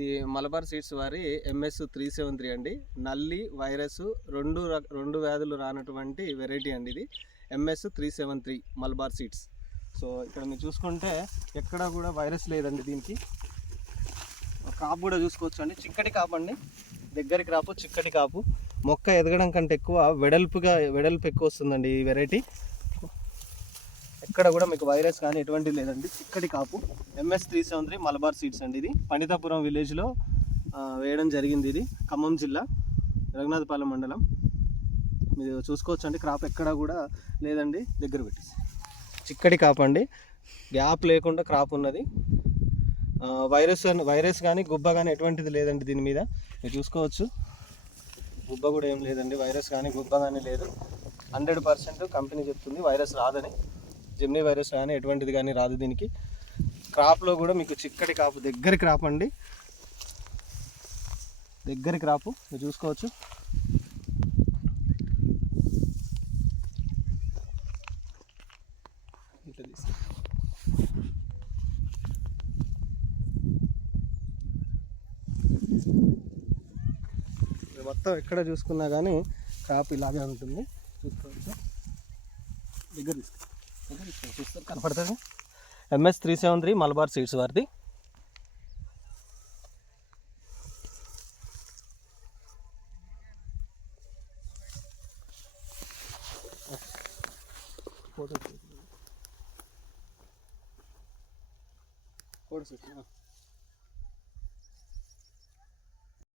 ఇది మలబార్ సీడ్స్ వారి MS-373 అండి. నల్లి వైరస్ రెండు వ్యాధులు రానటువంటి వెరైటీ అండి ఇది. MS-373 Malabar seeds. సో ఇక్కడ మీరు చూసుకుంటే ఎక్కడ కూడా వైరస్ లేదండి. దీనికి కాపు కూడా చూసుకోవచ్చు అండి. చిక్కటి కాపు అండి, దగ్గర కాపు, చిక్కటి కాపు. మొక్క ఎదగడం కంటే ఎక్కువ వెడల్పు ఎక్కువ వస్తుందండి ఈ వెరైటీ. ఎక్కడ కూడా మీకు వైరస్ కానీ ఎటువంటిది లేదండి. చిక్కటి కాపు MS-373 మలబార్ సీడ్స్ అండి. ఇది పండితాపురం విలేజ్లో వేయడం జరిగింది. ఇది ఖమ్మం జిల్లా రఘునాథపాలెం మండలం. మీరు చూసుకోవచ్చు అండి. క్రాప్ ఎక్కడ కూడా లేదండి. దగ్గర పెట్టేసి చిక్కటి కాపు అండి, గ్యాప్ లేకుండా క్రాప్ ఉన్నది. వైరస్ కానీ గుబ్బ కానీ ఎటువంటిది లేదండి దీని మీద. మీరు చూసుకోవచ్చు, గుబ్బ కూడా ఏం లేదండి. వైరస్ కానీ గుబ్బ కానీ లేదు. 100% కంపెనీ చెప్తుంది వైరస్ రాదని. జెమ్నీ వైరస్ కానీ ఎటువంటిది కానీ రాదు దీనికి. క్రాప్లో కూడా మీకు చిక్కటి కాపు, దగ్గర క్రాప్ అండి, దగ్గర క్రాపు మీరు చూసుకోవచ్చు. మొత్తం ఎక్కడ చూసుకున్నా కానీ క్రాప్ ఇలాగే ఉంటుంది. చూసుకోవచ్చు, దగ్గర చూస్తారు, కనపడుతుంది. MS-373 మలబార్ సీడ్స్ వారిది. ఫోటో